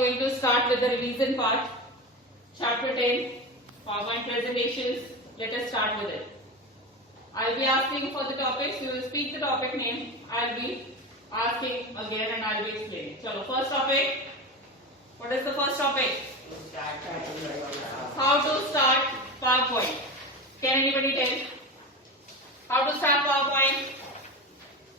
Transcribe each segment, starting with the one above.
going to start with the revision part. Chapter 10, PowerPoint presentations. Let us start with it. I'll be asking for the topics. You will speak the topic name. I'll be asking again and I'll be explaining. Chalo, first topic. What is the first topic? How to start PowerPoint. Can anybody tell? How to start PowerPoint?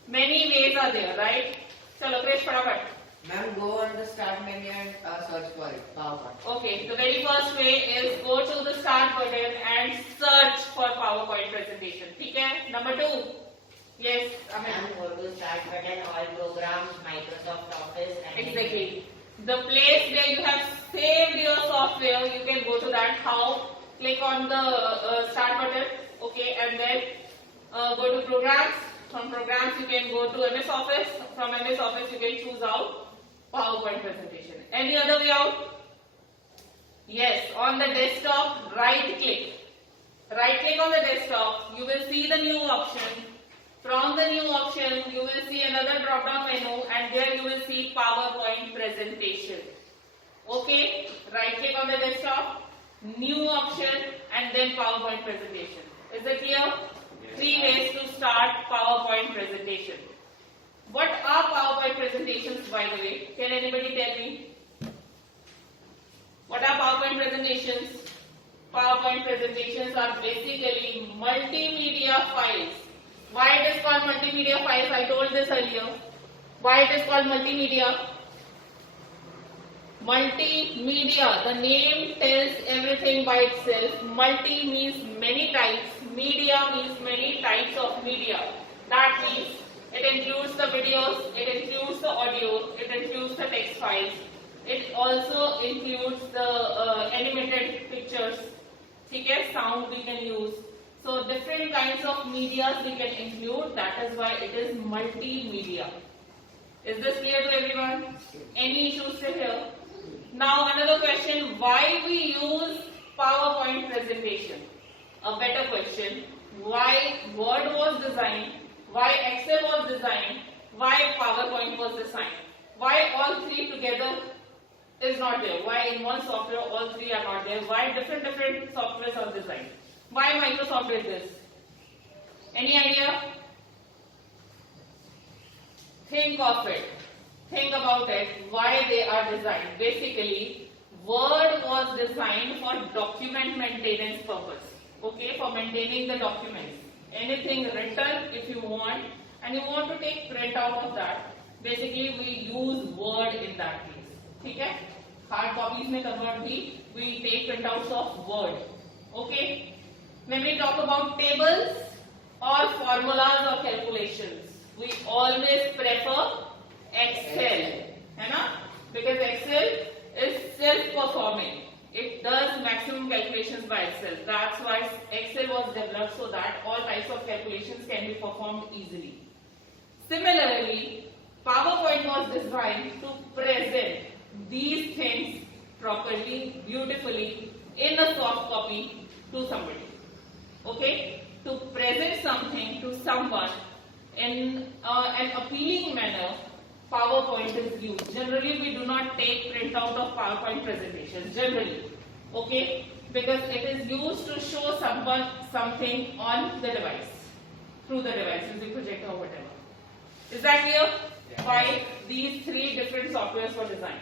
Many ways are there, right? Chalo, Krish, fatapat. Ma'am, go on the start menu and search for it, PowerPoint. Okay, the very first way is go to the start button and search for PowerPoint presentation. Okay? Number 2. Yes, Amin. Ma'am, go to start button, all programs, Microsoft Office and Exactly. The place where you have saved your software, you can go to that. How? Click on the start button. Okay, and then go to programs. From programs, you can go to MS Office. From MS Office, you can choose out PowerPoint presentation. Any other way out? Yes, on the desktop, right click. Right click on the desktop, you will see the new option. From the new option, you will see another drop down menu and there you will see PowerPoint presentation. Okay, right click on the desktop, new option and then PowerPoint presentation. Is it clear? Yes. 3 ways to start PowerPoint presentation. What are PowerPoint presentations, by the way? Can anybody tell me? What are PowerPoint presentations? PowerPoint presentations are basically multimedia files. Why it is called multimedia files? I told this earlier. Why it is called multimedia? Multimedia, the name tells everything by itself. Multi means many types. Media means many types of media. That means it includes the videos, it includes the audio, it includes the text files. It also includes the animated pictures. Okay, sound we can use. So different kinds of medias we can include. That is why it is multimedia. Is this clear to everyone? Any issues still here? Now another question, why we use PowerPoint presentation? A better question, why Word was designed, why Excel was designed, why PowerPoint was designed? Why all three together is not there? Why in one software all three are not there? Why different softwares are designed? Why Microsoft did this? Any idea? Think of it. Think about it. Why they are designed. Basically, Word was designed for document maintenance purpose. Okay, for maintaining the documents. Anything written, if you want, and you want to take print out of that, basically we use Word in that case. Okay? Hard copies may convert we take printouts of Word. Okay? When we talk about tables or formulas or calculations, we always prefer Excel. Because Excel is self-performing. It does maximum calculations by itself. That's why Excel was developed so that all types of calculations can be performed easily. Similarly, PowerPoint was designed to present these things properly, beautifully in a soft copy to somebody. Okay? To present something to someone in an appealing manner, PowerPoint is used. Generally, we do not take printout of PowerPoint presentations. Generally, okay, because it is used to show someone something on the device, through the device, using projector or whatever. Is that clear? Yeah. Why these 3 different softwares were designed?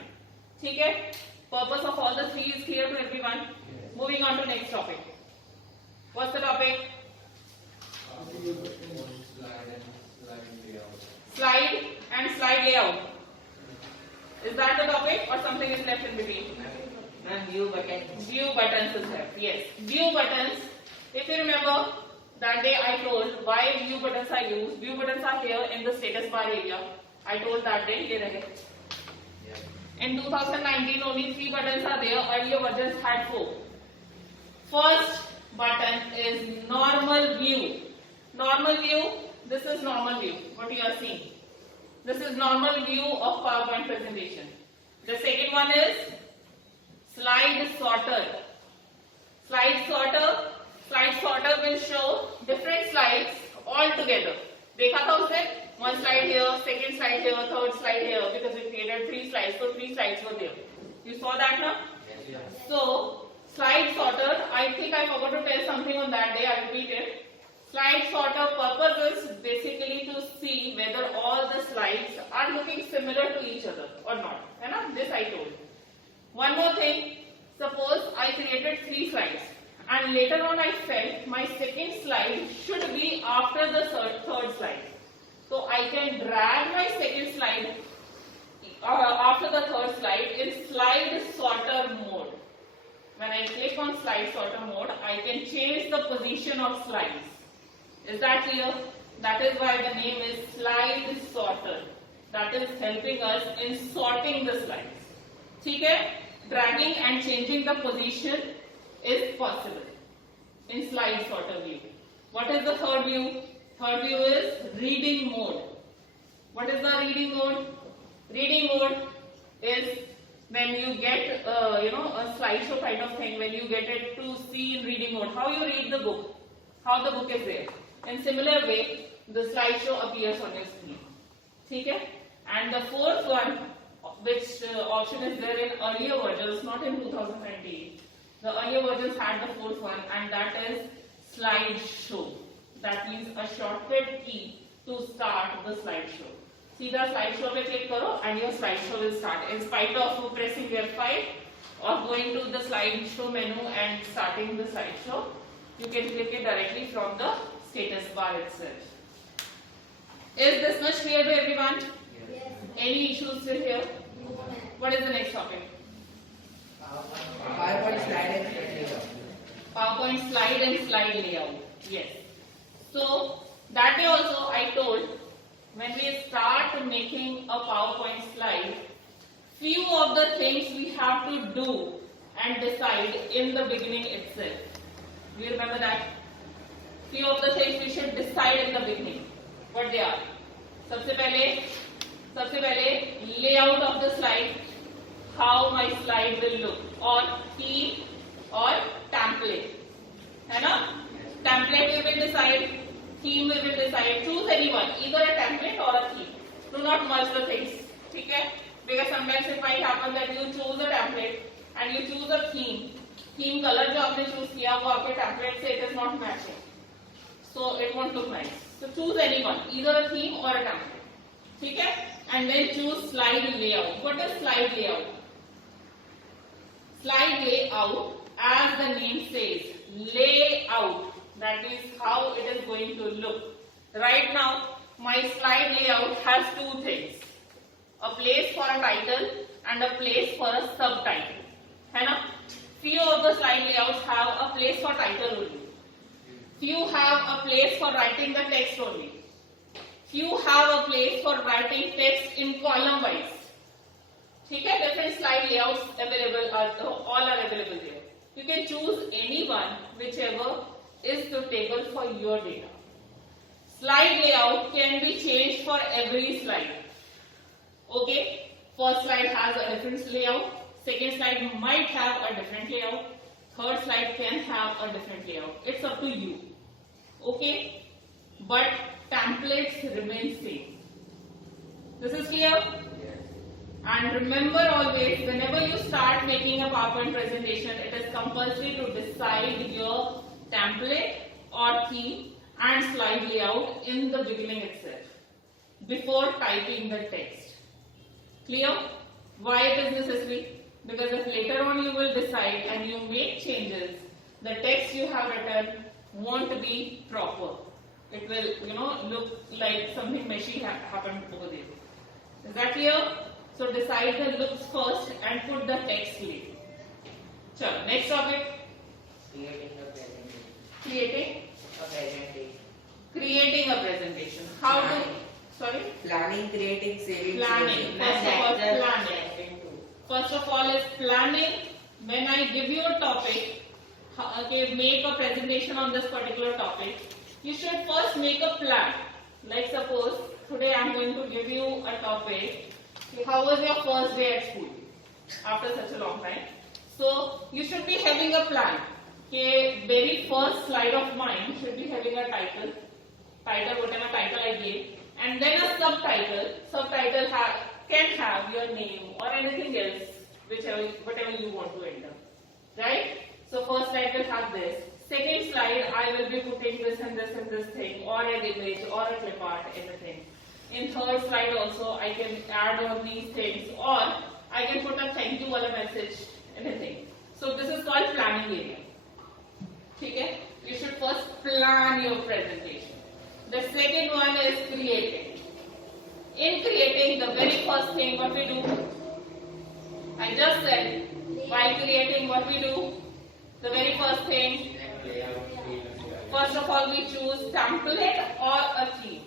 Okay? Purpose of all the 3 is clear to everyone. Yes. Moving on to next topic. What's the topic? Slide and slide layout. Is that the topic or something is left in between? Ma'am, view buttons. View buttons is left. Yes. View buttons. If you remember, that day I told why view buttons are used. View buttons are here in the status bar area. I told that day. Here again. In 2019, only 3 buttons are there. Earlier versions had 4. First button is normal view. Normal view. This is normal view, what you are seeing. This is normal view of PowerPoint presentation. The second one is slide sorter. Slide sorter will show different slides all together. देखा था उसने? One slide here, second slide here, third slide here, because we created 3 slides, so 3 slides were there. You saw that now? So, slide sorter, I think I forgot to tell something on that day, I'll repeat it. Slide sorter purpose is basically to see whether all the slides are looking similar to each other or not. है ना? This I told. One more thing, suppose I created 3 slides and later on I felt my second slide should be after the third slide. So I can drag my second slide after the third slide in slide sorter mode. When I click on slide sorter mode, I can change the position of slides. Is that clear? That is why the name is slide sorter. That is helping us in sorting the slides. ठीक है? Dragging and changing the position is possible in slide sorter view. What is the third view? Third view is reading mode. What is the reading mode? Reading mode is when you get a slideshow kind of thing, when you get it to see in reading mode, how you read the book, how the book is there. In similar way, the slideshow appears on your screen. Okay? And the fourth one, which option is there in earlier versions, not in 2019. The earlier versions had the fourth one, and that is slideshow. That means a shortcut key to start the slideshow. सीधा slideshow पे click करो and your slideshow will start. In spite of pressing F5 or going to the slideshow menu and starting the slideshow, you can click it directly from the status bar itself. Is this much clear to everyone? Yes. Any issues still here? What is the next topic? PowerPoint slide and slide layout. PowerPoint slide and slide layout. Yes. So that day also I told, when we start making a PowerPoint slide, few of the things we have to do and decide in the beginning itself. Do you remember that? Few of the things we should decide in the beginning. What they are? सबसे पहले layout of the slide, how my slide will look, or theme or template. है ना? Template we will decide. Theme we will decide. Choose anyone, either a template or a theme. Do not merge the things. ठीक है? Because sometimes it might happen that you choose a template and you choose a theme. Theme color जो आपने choose किया वो आपके template से it is not matching. So it won't look nice. So choose anyone, either a theme or a template. ठीक है? And then choose slide layout. What is slide layout? Slide layout, as the name says, layout. That is how it is going to look. Right now, my slide layout has two things. A place for a title and a place for a subtitle. है ना? Few of the slide layouts have a place for title only. Few have a place for writing the text only. Few have a place for writing text in column wise. ठीक है? Different slide layouts available all are available there. You can choose any one, whichever is suitable for your data. Slide layout can be changed for every slide. Okay? First slide has a different layout. Second slide might have a different layout. Third slide can have a different layout. It's up to you. Okay? But templates remain same. This is clear? Yes. And remember always, whenever you start making a PowerPoint presentation, it is compulsory to decide your template or theme and slide layout in the beginning itself, before typing the text. Clear? Why it is necessary? Because if later on you will decide and you make changes, the text you have written won't be proper. It will, look like something meshy happened over there. Is that clear? So decide the looks first and put the text later. Chalo, next topic. Creating a presentation. Creating? A presentation. Creating a presentation. How to? Sorry? Planning, creating, saving. Planning. closing. First of all, That's planning. section 2. First of all is planning. When I give you a topic, okay, make a presentation on this particular topic, you should first make a plan. Like suppose today I am going to give you a topic. How was your first day at school after such a long time? So you should be having a plan. Okay, very first slide of mine should be having a title, whatever title I gave, and then a subtitle. Subtitle can have your name or anything else. whatever you want to enter, right? So first slide will have this. Second slide, I will be putting this and this and this thing, or an image, or a clip art, anything. In third slide also, I can add on these things, or I can put a thank you wala message, anything. So this is called planning area. Okay? You should first plan your presentation. The second one is creating. In creating, the very first thing what we do, I just said, while creating what we do, the very first thing, first of all we choose template or a theme.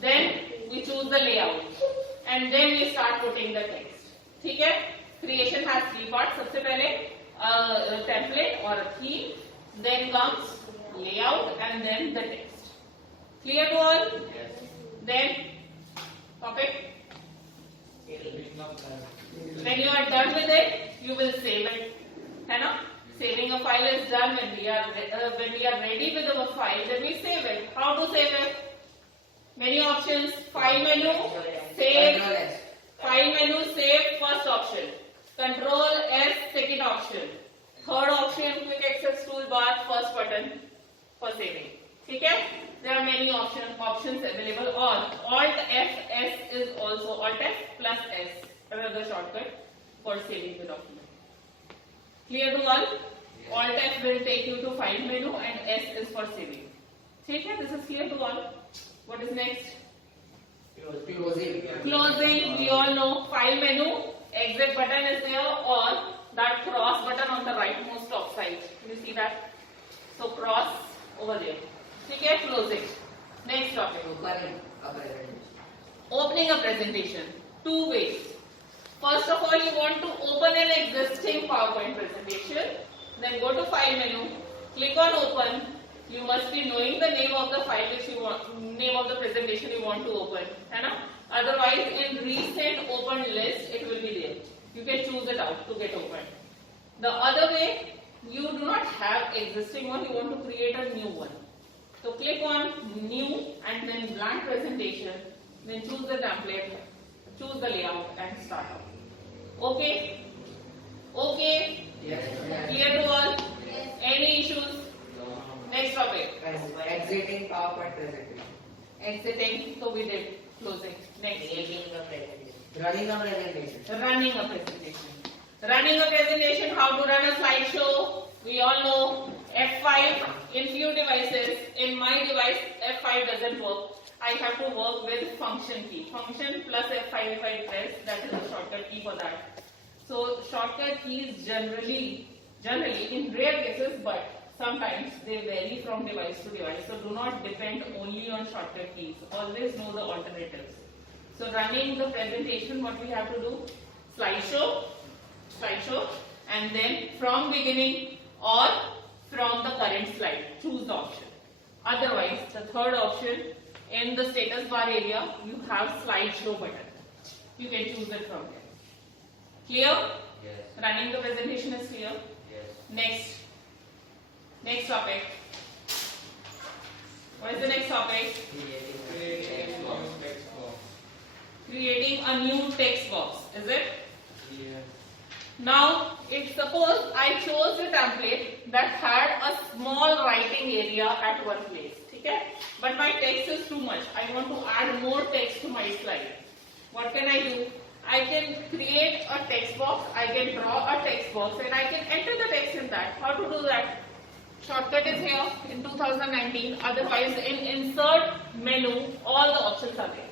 Then we choose the layout. And then we start putting the text. Okay? Creation has three parts. सबसे पहले a template or a theme. Then comes layout and then the text. Clear to all? Yes. Then topic. When you are done with it, you will save it. है ना? Saving a file is done when we are ready with our file. Then we save it. How to save it? Many options. File menu, save. Control S. File menu, save. First option. Control S, second option. Third option, quick access toolbar, first button for saving. Okay? There are many options available. Or Alt F S is also Alt F plus S, another shortcut for saving the document. Clear to all? Alt F will take you to file menu and S is for saving. Okay? This is clear to all. What is next? Closing. Closing, we all know. File menu, exit button is there, or that cross button on the rightmost top side. Can you see that? So cross over there. Okay, closing. Next topic. Opening a presentation. Opening a presentation. Two ways. First of all, you want to open an existing PowerPoint presentation. Then go to File menu, click on Open. You must be knowing the name of the file which you want, name of the presentation you want to open. है ना? Otherwise, in recent open list, it will be there. You can choose it out to get open. The other way, you do not have existing one, you want to create a new one. So click on New and then Blank Presentation. Then choose the template, choose the layout and start out. Okay? Okay? Yes. Clear to all? Any issues? Next topic. Exiting PowerPoint presentation. Exiting, so we did. Closing. Next. Creating a presentation. Running a presentation. Running a presentation. Running a presentation, how to run a slideshow. We all know F5 in few devices. In my device, F5 doesn't work. I have to work with function key. Function plus F5 if I press, that is the shortcut key for that. So shortcut keys generally in rare cases, but sometimes they vary from device to device. So do not depend only on shortcut keys. Always know the alternatives. So running the presentation, what we have to do? Slideshow, and then from beginning or from the current slide. Choose the option. Otherwise, the third option in the status bar area, you have slideshow button. You can choose it from there. Clear? Yes. Running the presentation is clear. Yes. Next topic. What is the next topic? Creating a new text box. Is it? Yes. Now, if suppose I chose a template that had a small writing area at one place, okay? But my text is too much. I want to add more text to my slide. What can I do? I can create a text box, I can draw a text box and I can enter the text in that. How to do that? Shortcut is here in 2019. Otherwise, in insert menu, all the options are there.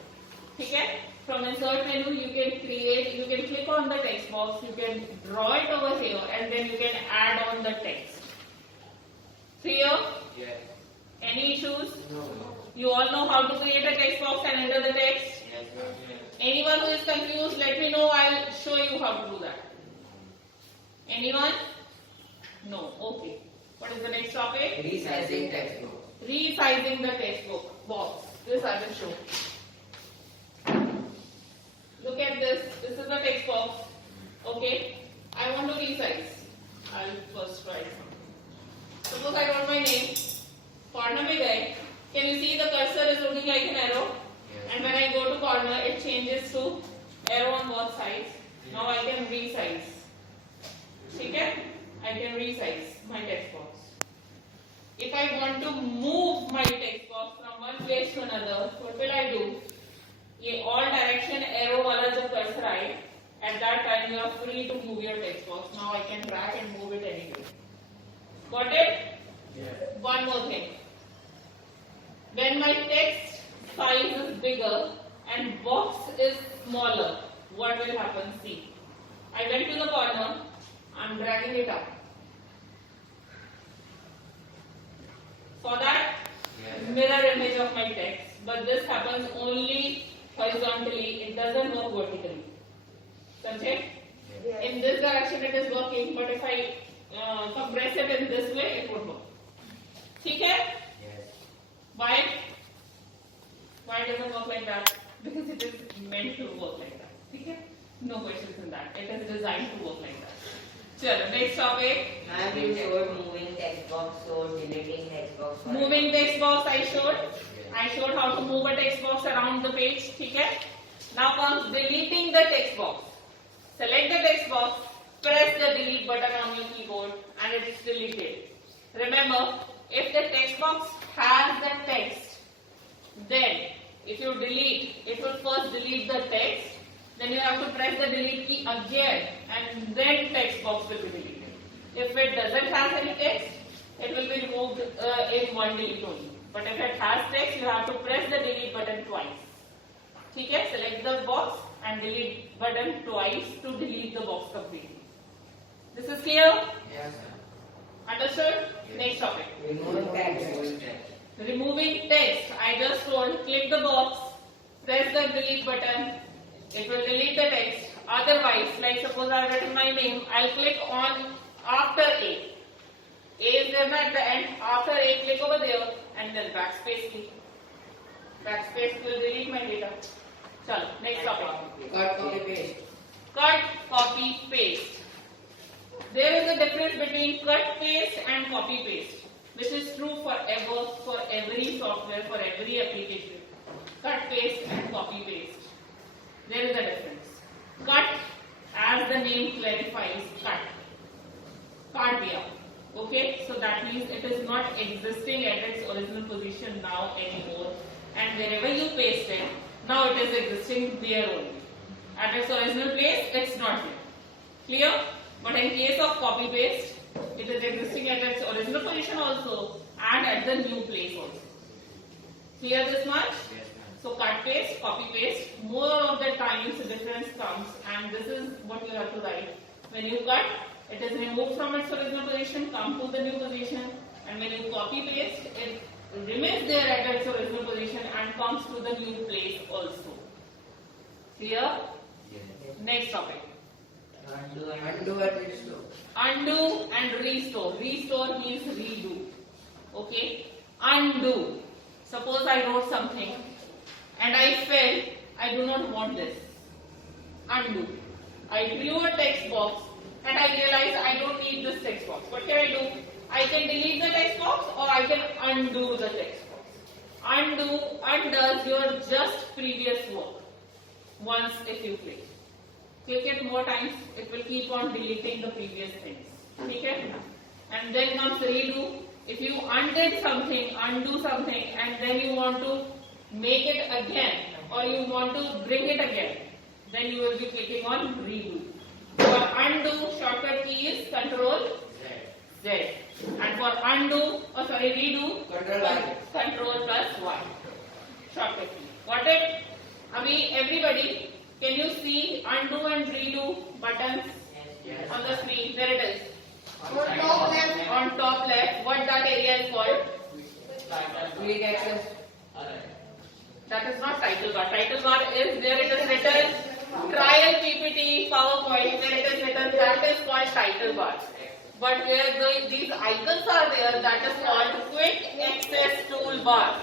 Okay? From insert menu, you can click on the text box, you can draw it over here and then you can add on the text. Clear? Yes. Any issues? No. You all know how to create a text box and enter the text? Yes. Anyone who is confused, let me know. I'll show you how to do that. Anyone? No. Okay. What is the next topic? Resizing textbook. Resizing the textbook box. This I will show. Look at this. This is the text box. Okay. I want to resize. I'll first try something. Suppose I got my name. Corner mein gaye. Can you see the cursor is looking like an arrow? Yes. And when I go to corner, it changes to arrow on both sides. Now I can resize. ठीक है? I can resize my text box. If I want to move my text box from one place to another, what will I do? ये all direction arrow वाला जब cursor आए, at that time you are free to move your text box. Now I can drag and move it anywhere. Got it? Yes. One more thing. When my text size is bigger and box is smaller, what will happen? See, I went to the corner, I'm dragging it up. Saw that? Yes. Mirror image of my text, but this happens only horizontally, it doesn't work vertically. Samjhe? In this direction it is working, but if I compress it in this way, it would work. ठीक है? Yes. Why? Why does it work like that? Because it is meant to work like that. ठीक है? No questions in that. It is designed to work like that. चलो, next topic. Ma'am, you showed moving text box, so deleting text box. Moving text box I showed. I showed how to move a text box around the page. ठीक है? Now comes deleting the text box. Select the text box, press the delete button on your keyboard, and it is deleted. Remember, if the text box has the text, then if you delete, it will first delete the text, then you have to press the delete key again, and then text box will be deleted. If it doesn't have any text, it will be removed in one delete only. But if it has text, you have to press the delete button twice. ठीक है? Select the box and delete button twice to delete the box completely. This is clear? Yes, sir. Understood? Yes. Next topic. Remove text. Removing text. I just told, click the box, press the delete button. It will delete the text. Otherwise, like suppose I have written my name, I'll click on after A. A is there at the end. After A, click over there and then backspace key. Backspace will delete my data. Chalo, next topic. Cut, copy, paste. Cut, copy, paste. There is a difference between cut, paste and copy, paste, which is true forever, for every software, for every application. Cut, paste and copy, paste. There is a difference. Cut, as the name clarifies, cut. Cut diya. Okay, so that means it is not existing at its original position now anymore. And wherever you paste it, now it is existing there only. At its original place, it's not there. Clear? But in case of copy paste, it is existing at its original position also and at the new place also. Clear this much? Yes, ma'am. So cut paste, copy paste, more of the times the difference comes, and this is what you have to write. When you cut, it is removed from its original position, come to the new position, and when you copy paste, it remains there at its original position and comes to the new place also. Clear? Yes. Next topic. Undo and Undo and restore. Undo and restore. Restore means redo. Okay? Undo. Suppose I wrote something and I felt I do not want this. Undo. I drew a text box and I realized I don't need this text box. What can I do? I can delete the text box or I can undo the text box. Undo undoes your just previous work. Once if you click. Click it more times, it will keep on deleting the previous things. Okay? And then comes redo. If you undid something, undo something, and then you want to make it again, or you want to bring it again, then you will be clicking on redo. For undo, shortcut key is Control Z. And for redo, Control plus Y. Shortcut key. Got it? Abhi, everybody, can you see undo and redo buttons Yes. on the screen? There it is. On top left. On top left, what that area is called? Quick access. That is not title bar. Title bar is where it is written trial PPT, PowerPoint, where it is written that is called title bar. But where these icons are there, that is called quick access toolbar.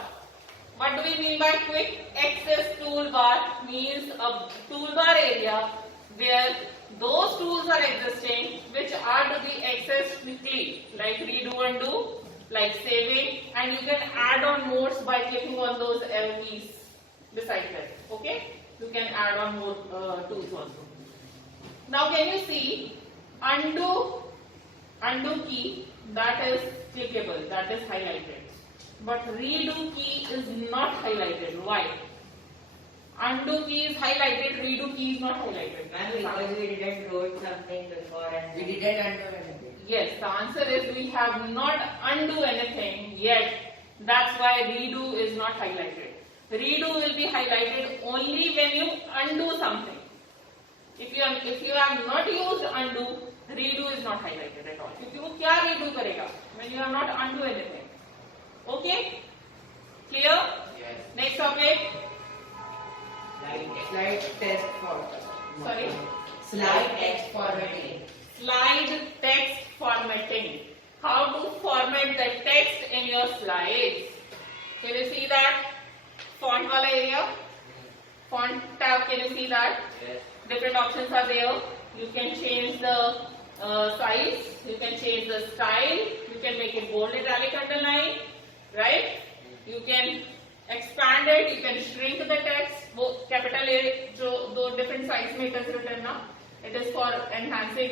What do we mean by quick access toolbar? Means a toolbar area where those tools are existing which are to be accessed quickly, like redo, undo, like saving, and you can add on modes by clicking on those keys beside that. Okay? You can add on more tools also. Now can you see undo key, that is clickable, that is highlighted. But redo key is not highlighted. Why? Undo key is highlighted, redo key is not highlighted. Ma'am, because we didn't wrote something before and We didn't undo anything. Yes, the answer is we have not undo anything yet. That's why redo is not highlighted. Redo will be highlighted only when you undo something. If you have not used undo, redo is not highlighted at all. क्योंकि वो क्या redo करेगा when you have not undo anything? Okay? Clear? Yes. Next topic. Slide text format. Sorry. Slide text formatting. Slide text formatting. How to format the text in your slides. Can you see that? Font wala area. Font tab. Can you see that? Yes. Different options are there. You can change the size. You can change the style. You can make it bold, italic, underline. Right? You can expand it. You can shrink the text. वो capital A जो दो different size में it is written now. It is for enhancing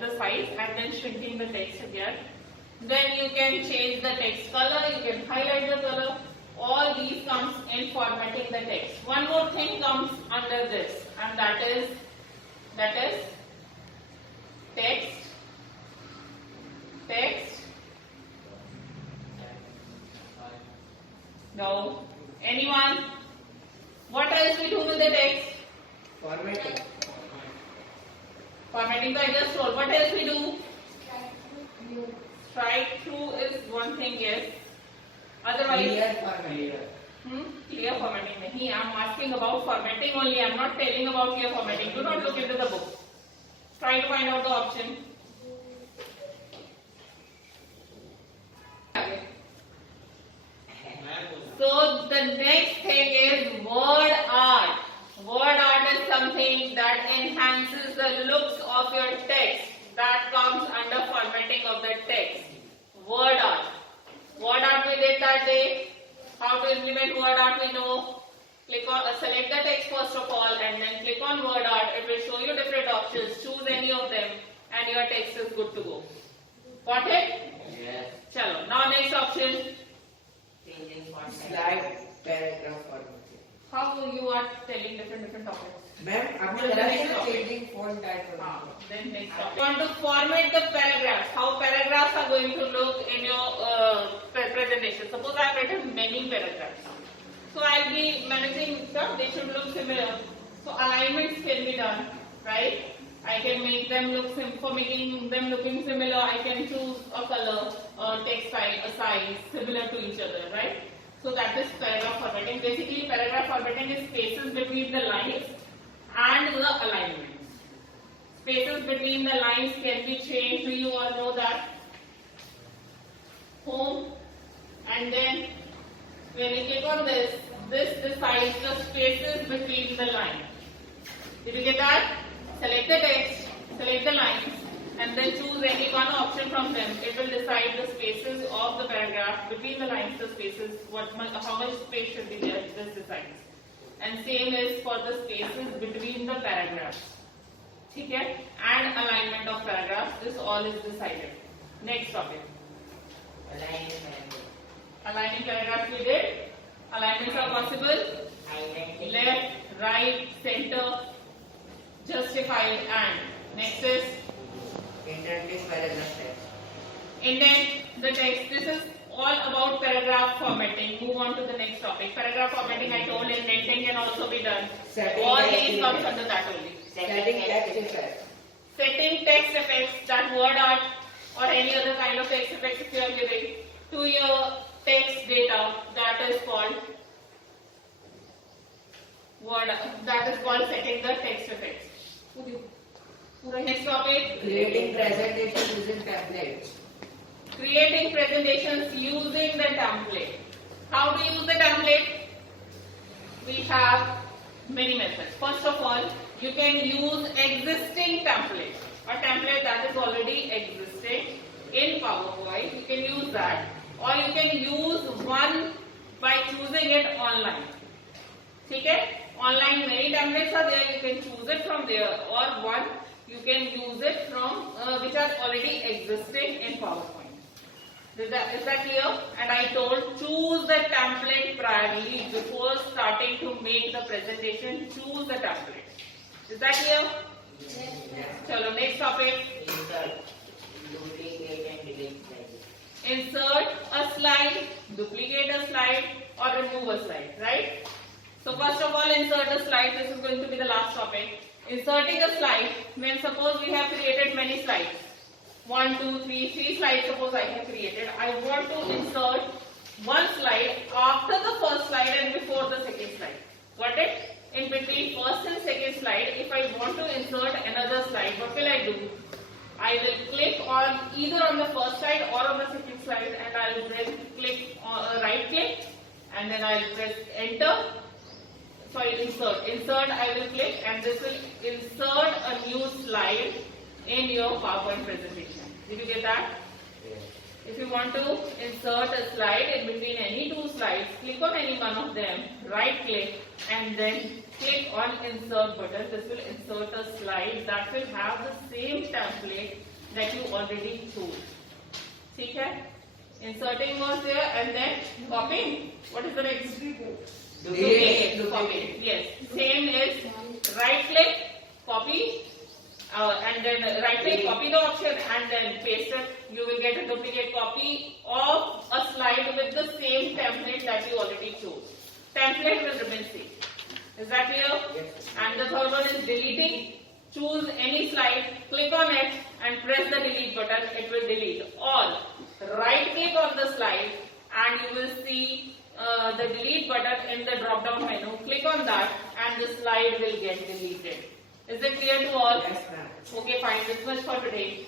the size and then shrinking the text again. Then you can change the text color. You can highlight the color. All these comes in formatting the text. One more thing comes under this, and that is text. No. Anyone? What else we do with the text? Formatting. Formatting I just told. What else we do? Strike through is one thing, yes. Otherwise, Clear formatting. Clear formatting. Nahi, I am asking about formatting only. I am not telling about clear formatting. Do not look into the book. Try to find out the option. So the next thing is word art. Word art is something that enhances the looks of your text. That comes under formatting of the text. Word art. Word art we did that day. How to implement word art we know. Click on, select the text first of all and then click on word art. It will show you different options. Choose any of them and your text is good to go. Got it? Yes. Chalo. Now next option. changing font Slide paragraph formatting. How you are telling different topics? Ma'am, आपने करा है ना changing font type Ah, formatting. then next topic. You want to format the paragraphs. How paragraphs are going to look in your presentation. Suppose I have written many paragraphs. So I'll be managing them. They should look similar. So alignments can be done, right? I can make them look for making them looking similar. I can choose a color, text style, a size similar to each other, right? So that is paragraph formatting. Basically, paragraph formatting is spaces between the lines and the alignments. Spaces between the lines can be changed. Do you all know that? Home, and then when you click on this decides the spaces between the lines. Did you get that? Select the text, select the lines, and then choose any one option from them. It will decide the spaces of the paragraph between the lines, the spaces, how much space should be there. This decides. And same is for the spaces between the paragraphs. Okay? And alignment of paragraphs. This all is decided. Next topic. Aligning paragraphs we did. Alignments are possible. Left, right, center, justified, and next is Indenting paragraph text. indent the text. This is all about paragraph formatting. Move on to the next topic. Paragraph formatting I told, indenting can also be done. Setting All text these comes effects. under that only. Setting text effects. Setting text effects, that word art or any other kind of text effects if you are giving to your text data, that is called setting the text effects. Next topic. Creating presentation using templates. Creating presentations using the template. How to use the template? We have many methods. First of all, you can use existing template. A template that is already existing in PowerPoint. You can use that. Or you can use one by choosing it online. Okay? Online many templates are there. You can choose it from there. Or one you can use it from which are already existing in PowerPoint. Is that clear? And I told choose the template priorly before starting to make the presentation. Choose the template. Is that clear? Yes. Chalo, next topic. Insert, duplicate and delete slides. Insert a slide, duplicate a slide, or remove a slide, right? So first of all, insert a slide. This is going to be the last topic. Inserting a slide, when suppose we have created many slides. 1, 2, 3, 3 slides suppose I have created. I want to insert one slide after the first slide and before the second slide. Got it? In between first and second slide, if I want to insert another slide, what will I do? I will click on either on the first slide or on the second slide, and I will press click right click, and then I will press enter. Sorry, insert. Insert, I will click, and this will insert a new slide in your PowerPoint presentation. Did you get that? Yes. If you want to insert a slide in between any two slides, click on any one of them, right click, and then click on insert button. This will insert a slide that will have the same template that you already chose. ठीक है? Inserting was there, and then copying. What is the next? Duplicate. Copy. Yes. Same is right click, copy, and then right click, copy the option, and then paste it. You will get a duplicate copy of a slide with the same template that you already chose. Template will remain same. Is that clear? Yes. And the third one is deleting. Choose any slide, click on it, and press the delete button. It will delete. Or right click on the slide, and you will see the delete button in the drop down menu. Click on that, and the slide will get deleted. Is it clear to all? Yes, ma'am. Okay, fine. This much for today.